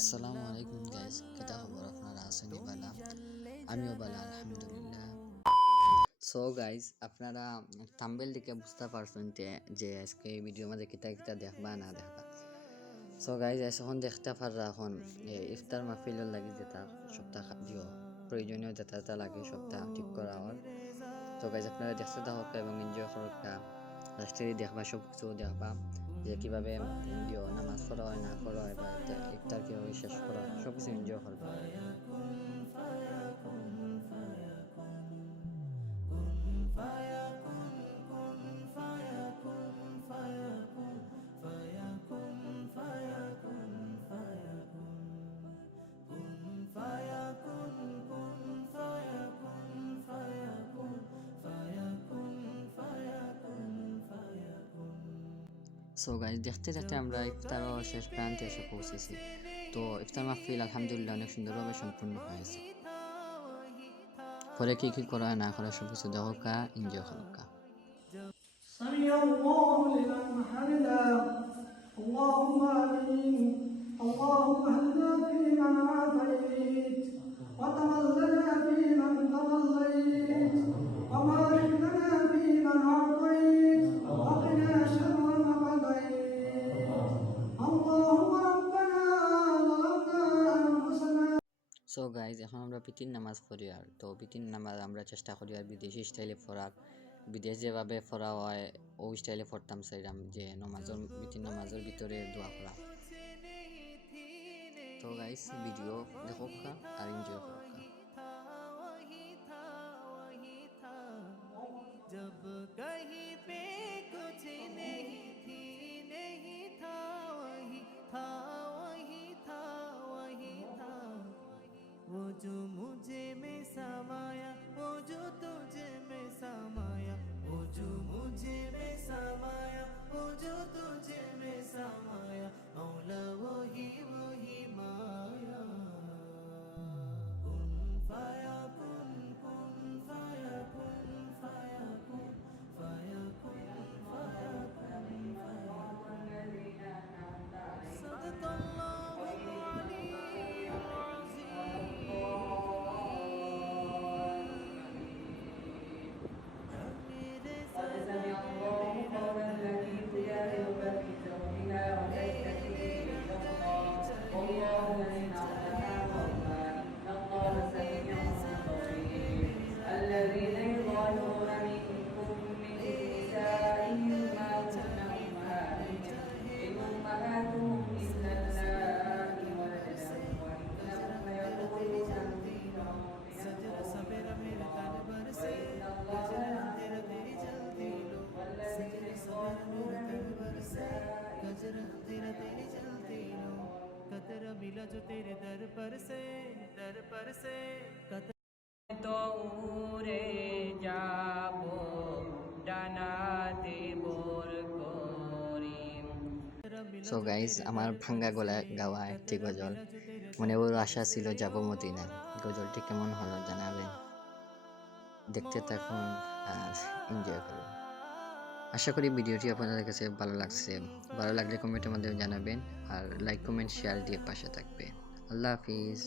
আসসালামু আলাইকুম গাইস, কিতা খবর? আপনারা আছেন বালা? আমিও বালা আলহামদুলিল্লাহ। সো গাইস, আপনারা থাম্বনেল দেখে বুঝতে পারছেন যে আজকে এই ভিডিওর মাঝে কিতা কিতা দেখবা না দেখবা। সো গাইস, এখন দেখতে পাররা এখন ইফতার মাহফিলের লাগি যেটা সপ্তাহ খাদ্য প্রয়োজনীয় যেটা লাগে সপ্তাহ ঠিক করা হওয়ার। তো গাইস, আপনারা দেখতে থাকুক এবং এনজয় করুকা, লাস্টে দেখবা সব কিছু দেখবা যে কিভাবে নামাজ পড়া হয় না পড়া হয় বা ইফতার কিভাবে শেষ করা হয়, সব কিছু এনজয় করবা। সো গাইস, দেখতে দেখতে আমরা ইফতার শেষ প্রান্তে এসে পৌঁছেছি। তো ইফতার মাহফিল আলহামদুলিল্লাহ অনেক সুন্দরভাবে সম্পূর্ণ হয়েছে। পরে কি কি করা হয় না করা সব কিছু দেখা, এনজয় করা। سمع الله لمن حمده اللهم آمين اللهم اهدنا فيمن عافيت وتولنا فيمن توليت وبارك لنا فيمن أعطيت وقنا شر ما قضيت اللهم ربنا ظلمنا أنفسنا. সো গাইজ, এখন আমরা পিতির নামাজ পড়ি। আর তো পিতির নামাজ আমরা চেষ্টা করি আর বিদেশি স্টাইলে পড়ার, বিদেশ যেভাবে পড়া হয় ওই স্টাইলে পড়তাম চাইলাম যে পিতির নামাজের ভিতরে দোয়া করা। তো গাইজ, ভিডিও দেখো আর এনজয় করো। जब कहीं पे कुछ नहीं थी नहीं था वही था वही था वही था वो जो मुझे में समाया वो जो तुझे में समाया वो जो मुझे में समाया वो जो तुझे में समाया मौला वही वही माया कुन फाया कुन कुन फाया कुन फाया कुन फाया कुन फाया कुन फाया सदकल्लाहुल अलीयुल अज़ीम मेरे قد سمع الله قول التي تجادلك في زوجها وتشتكي إلى الله والله الذي أعلمها قولها إن الله سميع بصير الذين يظاهرون منكم من نسائهم ما هن أمهاتهم إن أمهاتهم إلا اللائي ولدنهم وإنهم ليقولون सजर सवेरा मेरे तन पर से गजर तेरा तेरी जल्दी लो सजर सवेरा मेरे तन पर से गजर तेरा तेरी जल्दी लो कतरा मिला जो तेरे दर पर से कतरा তো উড়ে যাব ডানাতে বোর করি। সো গাইজ, আমার ভাঙ্গা গলা গাওয়া একটি গজল, মনে বড় আশা ছিল যাব মদিনায়। গজলটি কেমন হলো জানাবেন। দেখতে থাকুন আর এনজয় করুন। আশা করি ভিডিওটি আপনাদের কাছে ভালো লাগছে। ভালো লাগলে কমেন্টের মাধ্যমে জানাবেন আর লাইক কমেন্ট শেয়ার দিয়ে পাশে থাকবে। আল্লাহ হাফিজ।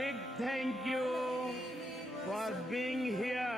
Big thank you for being here.